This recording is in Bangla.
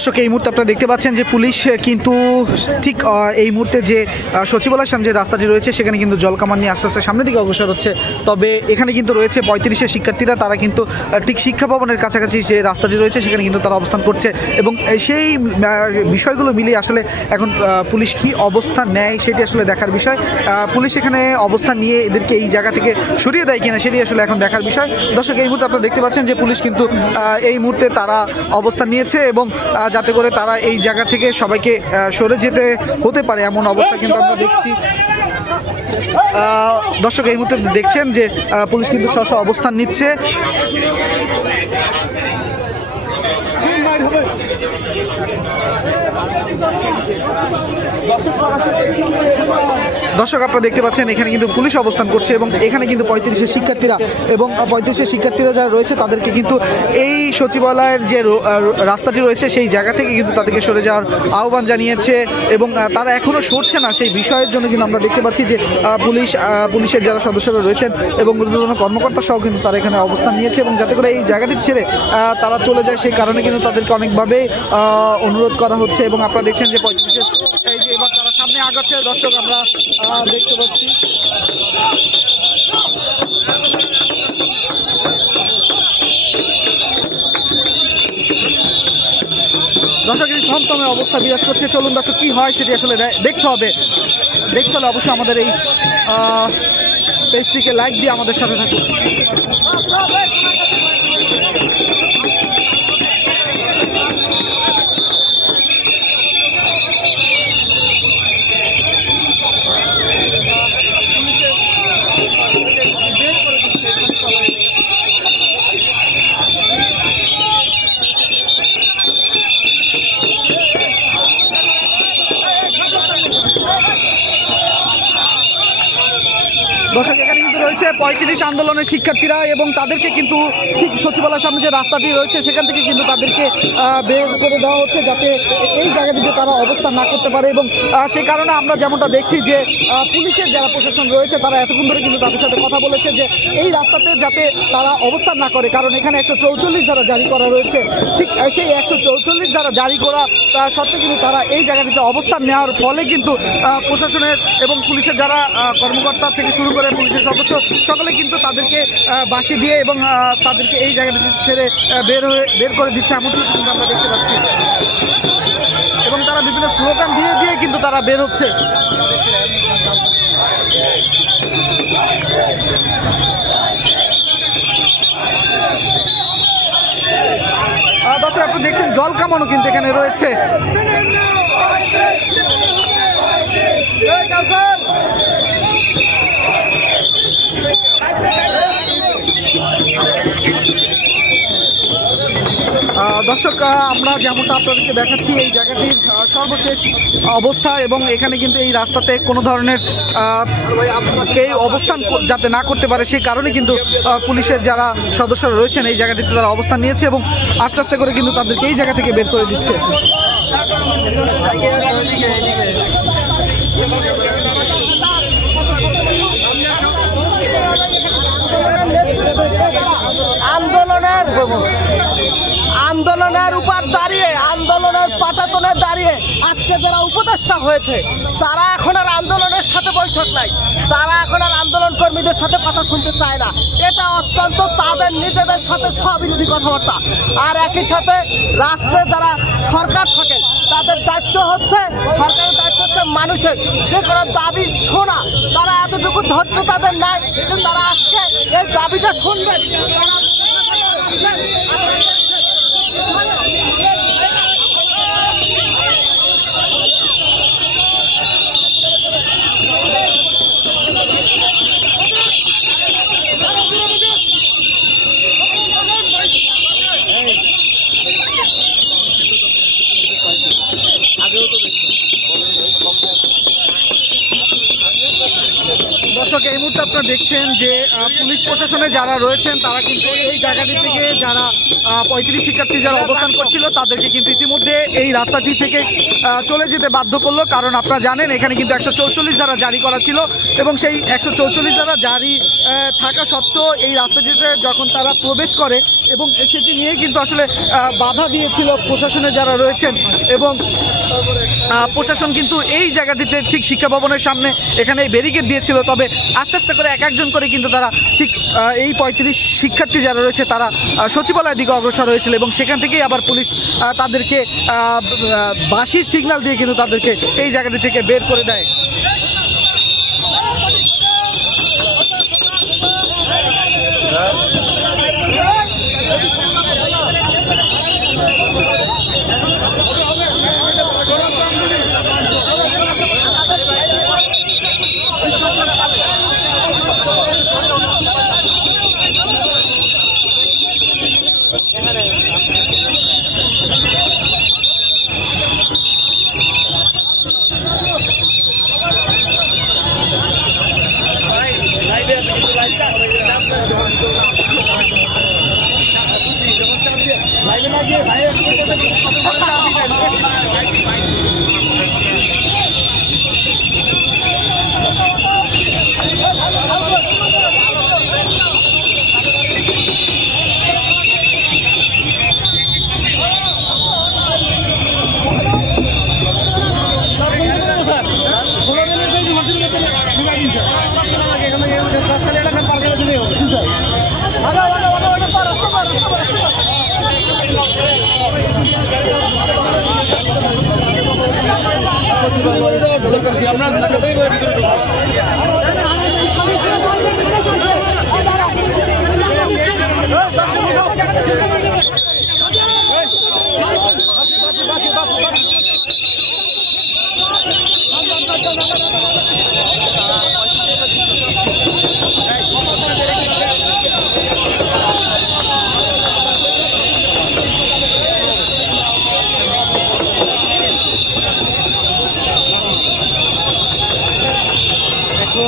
দর্শক এই মুহূর্তে আপনারা দেখতে পাচ্ছেন যে পুলিশ কিন্তু ঠিক এই মুহূর্তে যে সচিবালয়ের সামনে যে রাস্তাটি রয়েছে সেখানে কিন্তু জলকামান নিয়ে আস্তে আস্তে সামনের দিকে অগ্রসর হচ্ছে। তবে এখানে কিন্তু রয়েছে 35-এর শিক্ষার্থীরা, তারা কিন্তু ঠিক শিক্ষা ভবনের কাছাকাছি যে রাস্তাটি রয়েছে সেখানে কিন্তু তারা অবস্থান করছে এবং সেই বিষয়গুলো মিলিয়ে আসলে এখন পুলিশ কি অবস্থান নেয় সেটি আসলে দেখার বিষয়। পুলিশ এখানে অবস্থান নিয়ে এদেরকে এই জায়গা থেকে সরিয়ে দেয় কিনা সেটি আসলে এখন দেখার বিষয়। দর্শক এই মুহূর্তে আপনারা দেখতে পাচ্ছেন যে পুলিশ কিন্তু এই মুহূর্তে তারা অবস্থান নিয়েছে এবং যাতে করে তারা এই জায়গা থেকে সবাইকে সরে যেতে হতে পারে এমন অবস্থা কিন্তু আমরা দেখছি। দর্শক এই মুহূর্তে দেখছেন যে পুলিশ কিন্তু স্ব অবস্থান নিচ্ছে। দর্শক আপনারা দেখতে পাচ্ছেন এখানে কিন্তু পুলিশ অবস্থান করছে এবং এখানে কিন্তু 35-এর শিক্ষার্থীরা এবং 35-এর শিক্ষার্থীরা যারা রয়েছে তাদেরকে কিন্তু এই সচিবালয়ের যে রাস্তাটি রয়েছে সেই জায়গা থেকে কিন্তু তাদেরকে সরে যাওয়ার আহ্বান জানিয়েছে এবং তারা এখনও সরছে না। সেই বিষয়ের জন্য কিন্তু আমরা দেখতে পাচ্ছি যে পুলিশের যারা সদস্যরা রয়েছেন এবং ঊর্ধ্বতন কর্মকর্তা সহ কিন্তু তারা এখানে অবস্থান নিয়েছে এবং যাতে করে এই জায়গাটি ছেড়ে তারা চলে যায় সেই কারণে কিন্তু তাদেরকে অনেকভাবে অনুরোধ করা হচ্ছে এবং আপনারা দেখছেন যে 35-এর এই যে এবার তারা সামনে আগাচ্ছে। দর্শক আমরা দেখতে পাচ্ছি দর্শক এই থমথমে অবস্থা বিরাজ করছে। চলুন দর্শক কি হয় সেটি আসলে দেখতে হবে। দেখতে হলে অবশ্যই আমাদের এই পেজটিকে লাইক দিয়ে আমাদের সাথে থাকুন। দর্শক এখানে কিন্তু রয়েছে 35 আন্দোলনের শিক্ষার্থীরা এবং তাদেরকে কিন্তু ঠিক সচিবালয়ের সামনে যে রাস্তাটি রয়েছে সেখান থেকে কিন্তু তাদেরকে বের করে দেওয়া হচ্ছে যাতে এই জায়গাটিতে তারা অবস্থান না করতে পারে এবং সেই কারণে আমরা যেমনটা দেখছি যে পুলিশের যারা প্রশাসন রয়েছে তারা এতক্ষণ ধরে কিন্তু তাদের সাথে কথা বলেছে যে এই রাস্তাতে যাতে তারা অবস্থান না করে, কারণ এখানে 144 ধারা জারি করা রয়েছে। ঠিক সেই 144 ধারা জারি করা সত্ত্বেও কিন্তু তারা এই জায়গাটিতে অবস্থান নেওয়ার ফলে কিন্তু প্রশাসনের এবং পুলিশের যারা কর্মকর্তা থেকে শুরু করে পুলিশের সদস্য সকলে কিন্তু তাদেরকে বাঁশি দিয়ে এবং তাদেরকে এই জায়গাটি ছেড়ে বের করে দিচ্ছে এমন চিত্র কিন্তু আমরা দেখতে পাচ্ছি এবং তারা বিভিন্ন স্লোগান দিয়ে দিয়ে কিন্তু তারা বের হচ্ছে। দর্শক আপনি দেখছেন জল কামানো কিন্তু এখানে রয়েছে। দর্শক আমরা যেমনটা আপনাদেরকে দেখাচ্ছি এই জায়গাটির সর্বশেষ অবস্থা এবং এখানে কিন্তু এই রাস্তাতে কোনো ধরনের কেউ অবস্থান যাতে না করতে পারে সেই কারণে কিন্তু পুলিশের যারা সদস্যরা রয়েছেন এই জায়গাটিতে তারা অবস্থান নিয়েছে এবং আস্তে আস্তে করে কিন্তু তাদেরকে এই জায়গা থেকে বের করে দিচ্ছে। আন্দোলনের উপর দাঁড়িয়ে, আন্দোলনের পাটাতনে দাঁড়িয়ে আজকে যারা উপদেষ্টা হয়েছে তারা এখন আর আন্দোলনের সাথে বৈঠক নাই, তারা এখন আর আন্দোলন কর্মীদের সাথে কথা শুনতে চায় না। এটা অত্যন্ত তাদের নিজেদের সাথে স্ববিরোধী কথাবার্তা। আর একই সাথে রাষ্ট্রে যারা সরকার থাকেন তাদের দায়িত্ব হচ্ছে, সরকারের দায়িত্ব হচ্ছে মানুষের যে কোনো দাবি শোনা। তারা এতটুকু ধৈর্য তাদের নাই যে তারা আজকে এই দাবিটা শুনবেন। দর্শক এই মুহূর্তে আপনারা দেখছেন যে পুলিশ প্রশাসনে যারা রয়েছেন তারা কিন্তু এই জায়গাটি থেকে যারা 35 শিক্ষার্থী যারা অবস্থান করছিল তাদেরকে কিন্তু ইতিমধ্যে এই রাস্তাটি থেকে চলে যেতে বাধ্য করলো, কারণ আপনারা জানেন এখানে কিন্তু 144 ধারা জারি করা ছিল এবং সেই 144 ধারা জারি থাকা সত্ত্বেও এই রাস্তাটিতে যখন তারা প্রবেশ করে এবং সেটি নিয়ে কিন্তু আসলে বাধা দিয়েছিল প্রশাসনে যারা রয়েছেন এবং প্রশাসন কিন্তু এই জায়গাটিতে ঠিক শিক্ষা ভবনের সামনে এখানে ব্যারিকেড দিয়েছিল। তবে আস্তে আস্তে করে এক একজন করে কিন্তু তারা ঠিক এই 35 শিক্ষার্থী যারা রয়েছে তারা সচিবালয়ের দিকে অগ্রসর হয়েছিল এবং সেখান থেকেই আবার পুলিশ তাদেরকে বাঁশির সিগন্যাল দিয়ে কিন্তু তাদেরকে এই জায়গাটি থেকে বের করে দেয়। দরকার কি আমরা